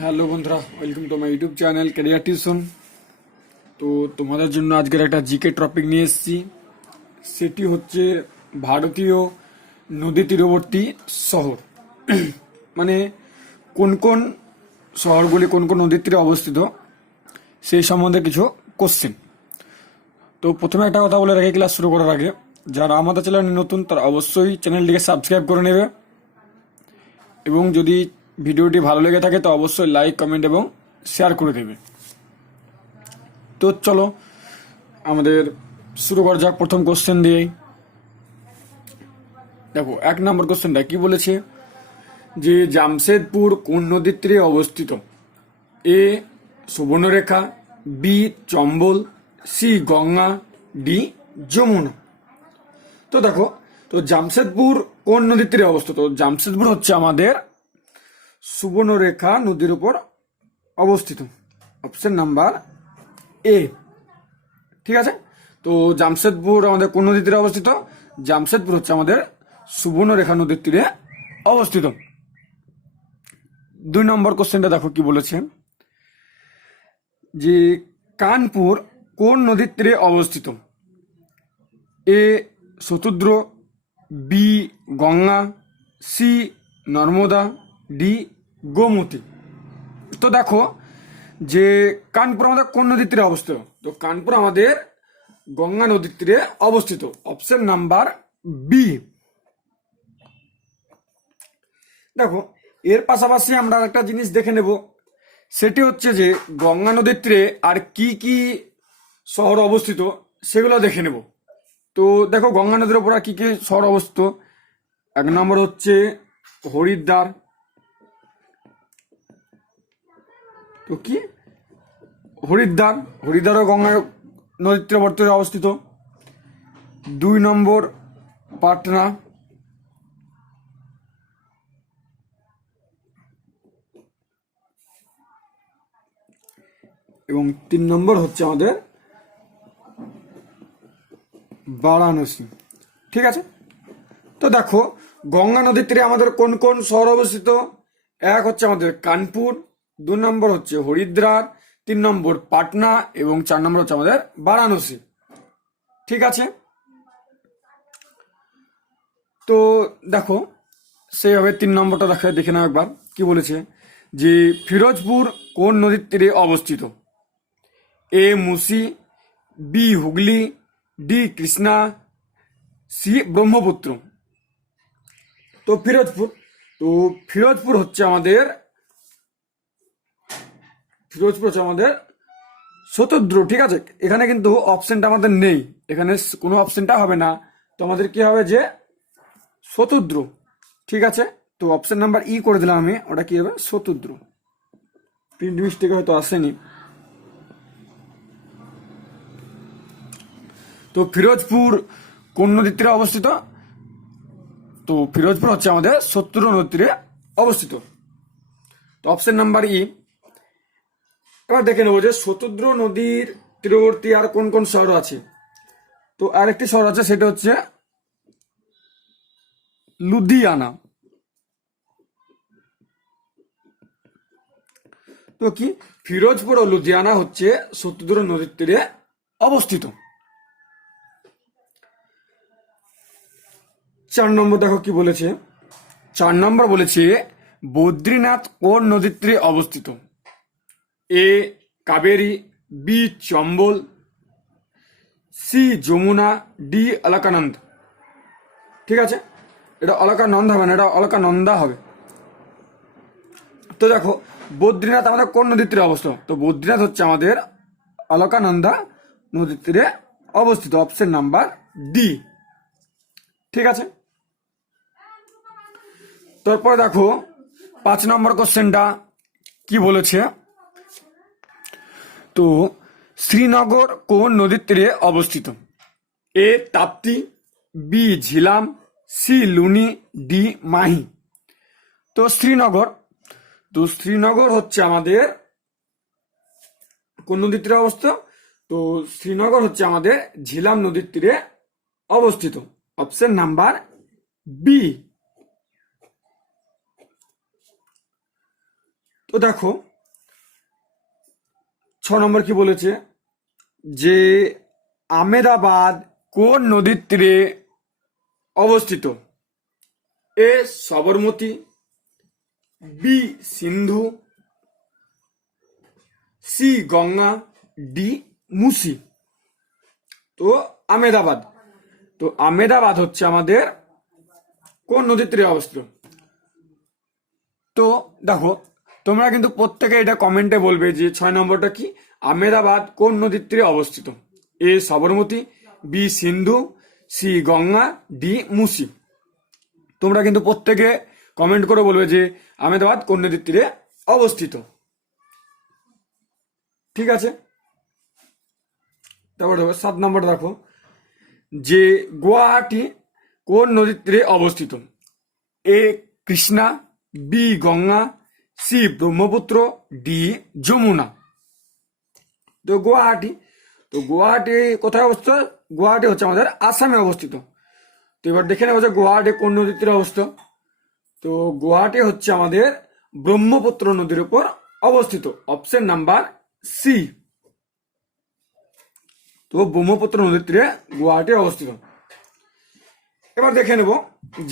Hello বন্ধুরা, welcome to my YouTube channel career tuition. তো তোমাদের জন্য আজকের একটা জিকে টপিক নিয়ে এসেছি। সেটি হচ্ছে ভারতীয় নদী তীরবর্তী শহর। মানে কোন কোন শহরগুলি কোন কোন নদীর তীরে অবস্থিত সেই সম্বন্ধে কিছু কোশ্চেন। তো প্রথমে একটা কথা বলে রাখি, ক্লাস শুরু করার আগে যারা আমাদের চ্যানেলে নতুন তারা অবশ্যই চ্যানেলটিকে সাবস্ক্রাইব করে নেবে, এবং যদি ভিডিওটি ভালো লেগে থাকে তো অবশ্যই লাইক, কমেন্ট এবং শেয়ার করে দেবে। তো চলো আমাদের শুরু করা যাক প্রথম কোশ্চেন দিয়েই। দেখো, 1 নম্বর কোশ্চেনটা কি বলেছে যে জামশেদপুর কোন নদীর তীরে অবস্থিত? A Subarnarekha, B Chambal, C Ganga, D Yamuna. তো দেখো, তো জামশেদপুর কোন নদীর তীরে অবস্থিত? জামশেদপুর হচ্ছে আমাদের সুবর্ণরেখা নদীর উপর অবস্থিত। Option number A. ঠিক আছে, তো জামশেদপুর আমাদের কোন নদীর তীরে অবস্থিত? জামশেদপুর হচ্ছে আমাদের সুবর্ণরেখা নদীর তীরে অবস্থিত। 2 নম্বর কোশ্চেনটা দেখো কি বলেছে যে কানপুর কোন নদীর তীরে অবস্থিত? A Shatadru, B Ganga, C Narmada, D Gomti. তো দেখো যে কানপুর আমাদের কোন নদীর তীরে অবস্থিত? তো কানপুর আমাদের গঙ্গা নদীর তীরে অবস্থিত। Option number B. দেখো, এর পাশাপাশি আমরা একটা জিনিস দেখে নেব, সেটি হচ্ছে যে গঙ্গা নদীর তীরে আর কি কি শহর অবস্থিত সেগুলো দেখে নেব। তো দেখো, গঙ্গা নদীর উপর আর কি কি শহর অবস্থিত। 1 নম্বর হচ্ছে হরিদ্বার। তো কি হরিদ্বারও গঙ্গা নদীর তীরবর্তী অবস্থিত। 2 নম্বর পাটনা। এবং 3 নম্বর হচ্ছে আমাদের বারাণসী। ঠিক আছে, তো দেখো গঙ্গা নদীর তীরে আমাদের কোন কোন শহর অবস্থিত? 1 হচ্ছে আমাদের কানপুর, 2 নম্বর হচ্ছে হরিদ্বার, 3 নম্বর পাটনা এবং 4 নম্বর হচ্ছে আমাদের বারাণসী। ঠিক আছে, তো দেখো সেইভাবে 3 নম্বরটা দেখে নাও একবার কি বলেছে যে ফিরোজপুর কোন নদীর তীরে অবস্থিত? A Musi, B Hooghly, D Krishna, C Brahmaputra. তো ফিরোজপুর হচ্ছে আমাদের শতদ্র। ঠিক আছে, এখানে কিন্তু অপশনটা আমাদের নেই, এখানে কোনো অপশনটা হবে না। তো আমাদের কি হবে যে শতদ্র। ঠিক আছে, তো অপশন নাম্বার ই করে দিলাম আমি, ওটা কি হবে শতদ্র। প্রিন্ট মিস্টেক হয়তো আসেনি। তো ফিরোজপুর কোন নদীর তীরে অবস্থিত? তো ফিরোজপুর হচ্ছে আমাদের শত্রু নদীর তীরে অবস্থিত। তো অপশন নাম্বার ই। এবার দেখে নেবো যে শতদ্র নদীর তীরবর্তী আর কোন কোন শহর আছে। তো আরেকটি শহর আছে, সেটা হচ্ছে লুধিয়ানা। তো কি ফিরোজপুর ও লুধিয়ানা হচ্ছে শতদ্র নদীর তীরে অবস্থিত। 4 নম্বর দেখো কি বলেছে। 4 নম্বর বলেছে বদ্রীনাথ কোন নদীর তীরে অবস্থিত? A Kaveri, B Chambal, C Yamuna, D Alaknanda. ঠিক আছে, এটা অলকানন্দ হবে না, এটা অলকানন্দা হবে। তো দেখো, বদ্রীনাথ আমাদের কোন নদীর তীরে অবস্থিত? তো বদ্রীনাথ হচ্ছে আমাদের অলকানন্দা নদীর তীরে অবস্থিত। Option number D. ঠিক আছে, তারপরে দেখো 5 নম্বর কোশ্চেনটা কি বলেছে। তো শ্রীনগর কোন নদীর তীরে অবস্থিত? A Tapti, B Jhelum, C Luni, D Mahi. তো শ্রীনগর হচ্ছে আমাদের কোন নদীর তীরে অবস্থিত? তো শ্রীনগর হচ্ছে আমাদের ঝিলাম নদীর তীরে অবস্থিত। Option number B. তো দেখো 6 নম্বর কি বলেছে, যে আমেদাবাদ কোন নদীর তীরে অবস্থিত? এ সবরমতী, বি সিন্ধু, সি গঙ্গা, ডি মুসি। তো আমেদাবাদ, তো আমেদাবাদ হচ্ছে আমাদের কোন নদীর তীরে অবস্থিত? তো দেখো তোমরা কিন্তু প্রত্যেকে এটা কমেন্টে বলবে যে 6 নম্বরটা কি, আমেদাবাদ কোন নদীর তীরে অবস্থিত? এ সবরমতী, বি সিন্ধু, সি গঙ্গা, ডি মুসি। তোমরা কিন্তু প্রত্যেকে কমেন্ট করে বলবে যে আমেদাবাদ কোন নদীর তীরে অবস্থিত। ঠিক আছে, তারপর দেখো 7 নম্বর দেখো, যে গুয়াহাটি কোন নদীর তীরে অবস্থিত? A Krishna, B Ganga, C Brahmaputra, D Yamuna. তো গুয়াহাটি, তো গুয়াহাটি কোথায় অবস্থিত? গুয়াহাটি হচ্ছে আমাদের আসামে অবস্থিত। তো এবার দেখে নেবো যে গুয়াহাটি কোন নদীর তীরে অবস্থিত। তো গুয়াহাটি হচ্ছে আমাদের ব্রহ্মপুত্র নদীর উপর অবস্থিত, অপশন নাম্বার সি। তো ব্রহ্মপুত্র নদীর তীরে গুয়াহাটি অবস্থিত। এবার দেখে নেব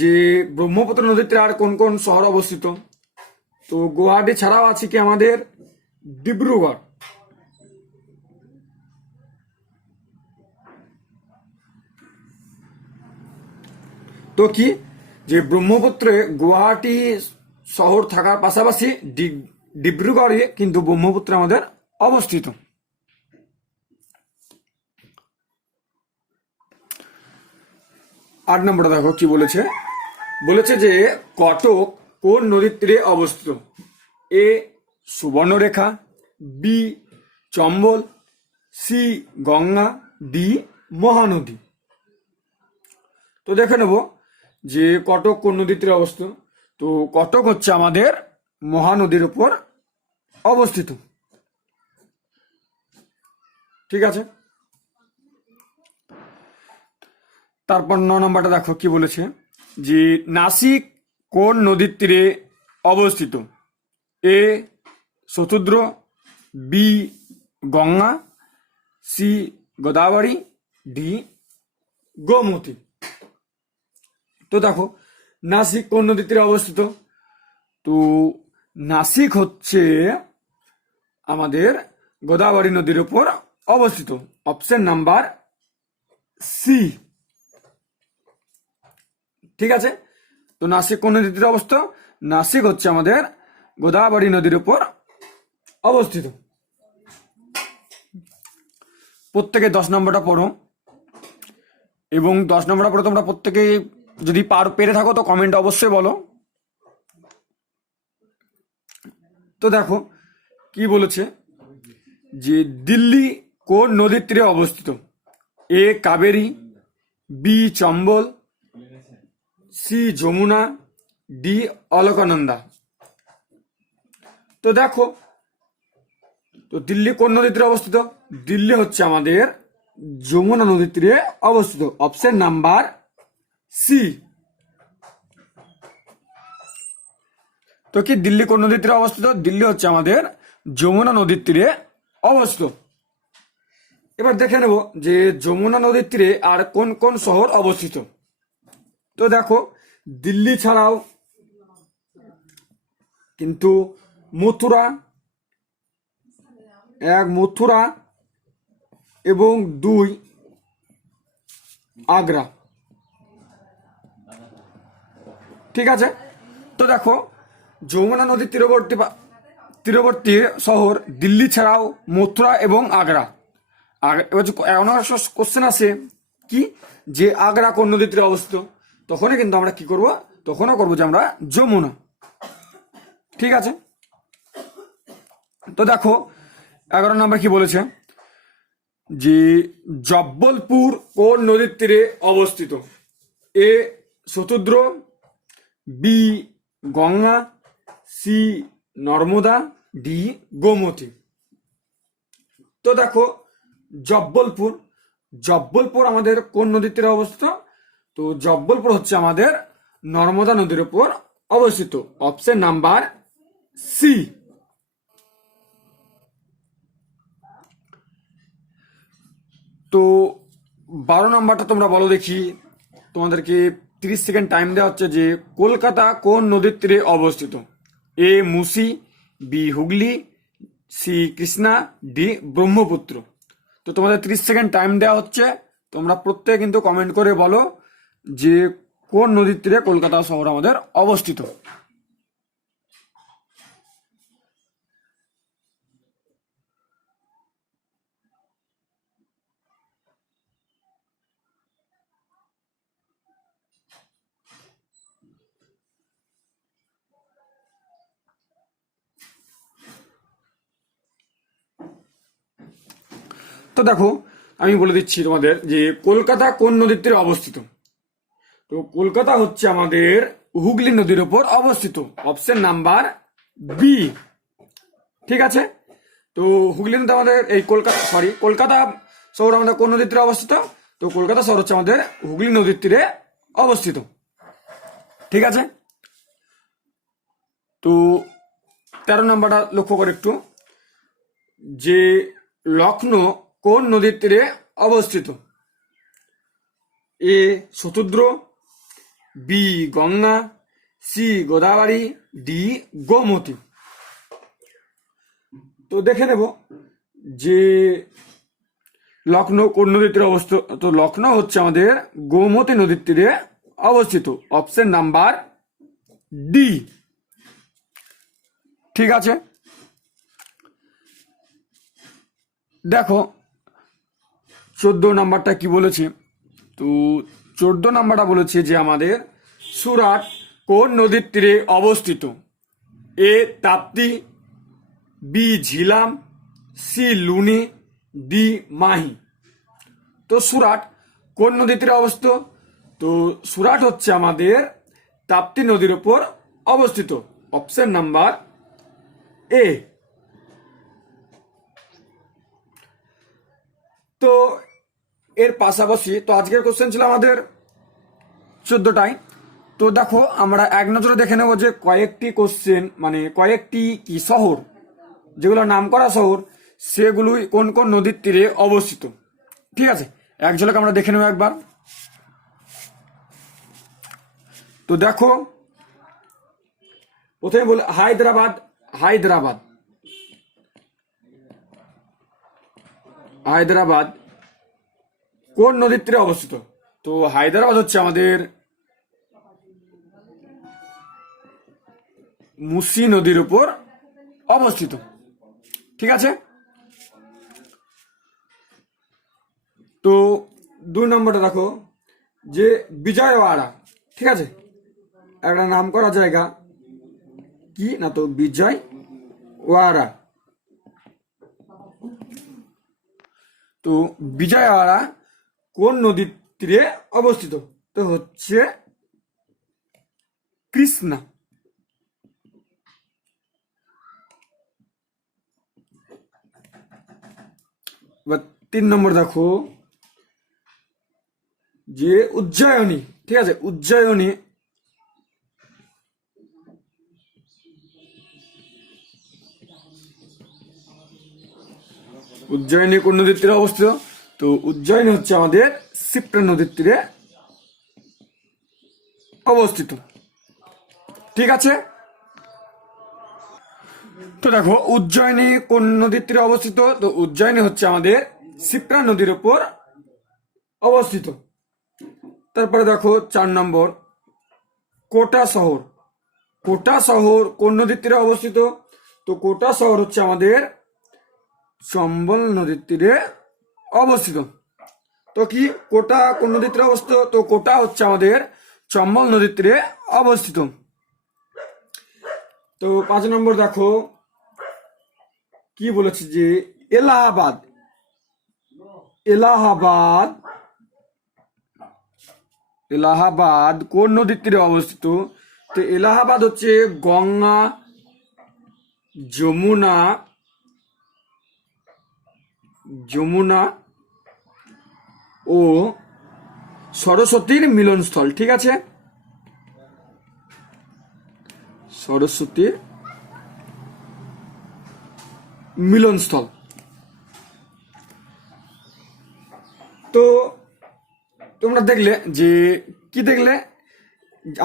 যে ব্রহ্মপুত্র নদীর তীরে আর কোন কোন শহর অবস্থিত। তো গুয়াহাটি ছাড়াও আছে কি আমাদের ডিব্রুগড়। তো কি, যে ব্রহ্মপুত্রে গুয়াহাটি শহর থাকার পাশাপাশি ডিব্রুগড়ে কিন্তু ব্রহ্মপুত্র আমাদের অবস্থিত। 8 নম্বরটা দেখো কি বলেছে, বলেছে যে কটক কোন নদীর তীরে অবস্থিত? A Subarnarekha, B Chambal, C Ganga, D Mahanadi. তো দেখে নেব যে কটক কোন নদীর তীরে অবস্থিত। তো কটক হচ্ছে আমাদের মহানদীর উপর অবস্থিত। ঠিক আছে, তারপর 9 নম্বরটা দেখো কি বলেছে, যে নাসিক কোন নদীর তীরে অবস্থিত? A Shatadru, B Ganga, C Godavari, D Gomti. তো দেখো নাসিক কোন নদীর তীরে অবস্থিত? তো নাসিক হচ্ছে আমাদের গোদাবরী নদীর উপর অবস্থিত, অপশন নাম্বার সি। ঠিক আছে, তো নাসিক কোন নদীর তীরে অবস্থিত? নাসিক হচ্ছে আমাদের গোদাবরী নদীর উপর অবস্থিত। প্রত্যেকে 10 নম্বরটা পড়ো, এবং 10 নম্বরটা পড়ে তোমরা প্রত্যেকে যদি পেরে থাকো তো কমেন্ট অবশ্যই বলো। তো দেখো কি বলেছে, যে দিল্লি কোন নদীর তীরে অবস্থিত? A Kaveri, B Chambal, C Yamuna, D Alaknanda. তো দেখো, তো দিল্লি কোন নদীর তীরে অবস্থিত? দিল্লি হচ্ছে আমাদের যমুনা নদীর তীরে অবস্থিত, অপশন নাম্বার সি। তো কি দিল্লি কোন নদীর তীরে অবস্থিত? দিল্লি হচ্ছে আমাদের যমুনা নদীর তীরে অবস্থিত। এবার দেখে নেব যে যমুনা নদীর তীরে আর কোন কোন শহর অবস্থিত। তো দেখো দিল্লি ছাড়াও কিন্তু মথুরা এবং 2 আগ্রা। ঠিক আছে, তো দেখো যমুনা নদীর তীরবর্তী শহর দিল্লি ছাড়াও মথুরা এবং আগ্রা। আর এবার এমন কোশ্চেন আসে কি, যে আগ্রা কোন নদীর তীরে অবস্থিত? তখনই কিন্তু আমরা কি করব, তখনও করবো যে আমরা যমুনা। ঠিক আছে, তো দেখো 11 নম্বর কি বলেছে, যে জব্বলপুর কোন নদীর তীরে অবস্থিত? A Shatadru, B Ganga, C Narmada, D Gomti. তো দেখো জব্বলপুর আমাদের কোন নদীর তীরে অবস্থিত? তো জব্বলপুর হচ্ছে আমাদের নর্মদা নদীর উপর অবস্থিত, অপশন নাম্বার সি। তো 12 নম্বরটা তোমরা বলো দেখি। তোমাদেরকে 30 সেকেন্ড টাইম দেওয়া হচ্ছে যে কলকাতা কোন নদীর তীরে অবস্থিত? A Musi, B Hooghly, C Krishna, D Brahmaputra. তো তোমাদের 30 সেকেন্ড টাইম দেওয়া হচ্ছে, তোমরা প্রত্যেকে কিন্তু কমেন্ট করে বলো যে কোন নদীর তীরে কলকাতা শহর আমাদের অবস্থিত। তো দেখো, আমি বলে দিচ্ছি তোমাদের যে কলকাতা কোন নদীর তীরে অবস্থিত। তো কলকাতা হচ্ছে আমাদের হুগলি নদীর উপর অবস্থিত, অপশন নাম্বার বি। ঠিক আছে, তো হুগলি নদী আমাদের এই কলকাতা শহর আমাদের কোন নদীর তীরে অবস্থিত? তো কলকাতা শহর হচ্ছে আমাদের হুগলি নদীর তীরে অবস্থিত। ঠিক আছে, তো 13 নম্বরটা লক্ষ্য করে একটু, যে লখনৌ কোন নদীর তীরে অবস্থিত? A Shatadru, B Ganga, C Godavari, D Gomti. তো দেখে নেব যে লখনৌ কোন নদীর তীরে অবস্থিত। তো লখনৌ হচ্ছে আমাদের গোমতী নদীর তীরে অবস্থিত, অপশন নাম্বার ডি। ঠিক আছে, দেখো 14 নম্বরটা কি বলেছে। তো 14 নম্বরটা বলেছে যে আমাদের সুরাট কোন নদীর তীরে অবস্থিত? A Tapti, B Jhelum, C Luni, D Mahi. তো সুরাট কোন নদীর তীরে অবস্থিত? তো সুরাট হচ্ছে আমাদের তাপ্তি নদীর উপর অবস্থিত, অপশন নাম্বার এ। তো এর পাশাপাশি তো আজকের কোশ্চেন ছিল আমাদের 14টাই। তো দেখো আমরা এক নজরে দেখে নেব যে কয়েকটি কোশ্চেন মানে কয়েকটি কি শহর, যেগুলো নাম করা শহর, সেগুলোই কোন কোন নদীর তীরে অবস্থিত। ঠিক আছে, এক ঝলক আমরা দেখে নেব একবার। তো দেখো প্রথমে বলে হায়দ্রাবাদ। হায়দ্রাবাদ হায়দ্রাবাদ কোন নদীর তীরে অবস্থিত? তো হায়দ্রাবাদ হচ্ছে আমাদের মুসি নদীর উপর অবস্থিত। ঠিক আছে, তো 2 নম্বরটা দেখো যে বিজয়ওয়াড়া। ঠিক আছে, একটা নাম করা জায়গা কি না, তো বিজয়ওয়াড়া। তো বিজয়ওয়াড়া কোন নদীর তীরে অবস্থিত? তো হচ্ছে কৃষ্ণা। এবার 3 নম্বর দেখো যে উজ্জয়িনী। ঠিক আছে, উজ্জয়িনী উজ্জয়িনী কোন নদীর তীরে অবস্থিত? তো উজ্জয়িনী হচ্ছে আমাদের শিপ্রা নদীর তীরে অবস্থিত। ঠিক আছে, তো দেখো উজ্জয়িনী কোন নদীর তীরে অবস্থিত? তো উজ্জয়িনী হচ্ছে আমাদের শিপ্রা নদীর উপর অবস্থিত। তারপরে দেখো 4 নম্বর কোটা শহর। কোটা শহর কোন নদীর তীরে অবস্থিত? তো কোটা শহর হচ্ছে আমাদের চম্বল নদীর তীরে অবস্থিত। তো কি কোটা কোন নদীর তীরে অবস্থিত? তো কোটা হচ্ছে আমাদের চম্বল নদীর তীরে অবস্থিত। তো 5 নম্বর দেখো কি বলেছে যে এলাহাবাদ। এলাহাবাদ এলাহাবাদ কোন নদীর তীরে অবস্থিত? তো এলাহাবাদ হচ্ছে গঙ্গা, যমুনা যমুনা ও সরস্বতীর মিলনস্থল। ঠিক আছে, সরস্বতীর মিলনস্থল। তো তোমরা দেখলে যে কি দেখলে,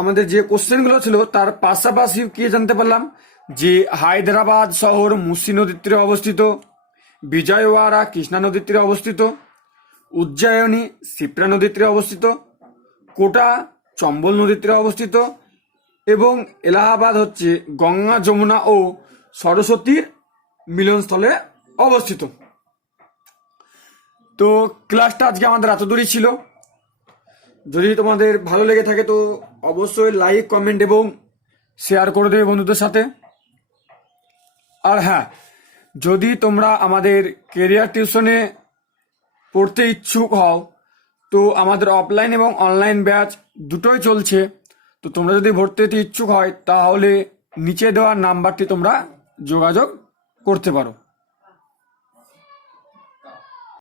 আমাদের যে কোশ্চেনগুলো ছিল তার পাশাপাশি কি জানতে পারলাম যে হায়দ্রাবাদ শহর মুসি নদীর তীরে অবস্থিত, বিজয়ওয়াড়া কৃষ্ণা নদীর তীরে অবস্থিত, উজ্জয়িনী শিপ্রা নদীর তীরে অবস্থিত, কোটা চম্বল নদীর তীরে অবস্থিত এবং এলাহাবাদ হচ্ছে গঙ্গা যমুনা ও সরস্বতীর মিলনস্থলে অবস্থিত। তো ক্লাসটা আজকে আমাদের এত দূরই ছিল। যদি তোমাদের ভালো লেগে থাকে তো অবশ্যই লাইক কমেন্ট এবং শেয়ার করে দেবে বন্ধুদের সাথে। আর হ্যাঁ, যদি তোমরা আমাদের কেরিয়ার টিউশনে পড়তে ইচ্ছুক হও তো আমাদের অফলাইন এবং অনলাইন ব্যাচ দুটোই চলছে। তো তোমরা যদি ভর্তি হতে ইচ্ছুক হয় তাহলে নিচে দেওয়া নাম্বারটি তোমরা যোগাযোগ করতে পারো।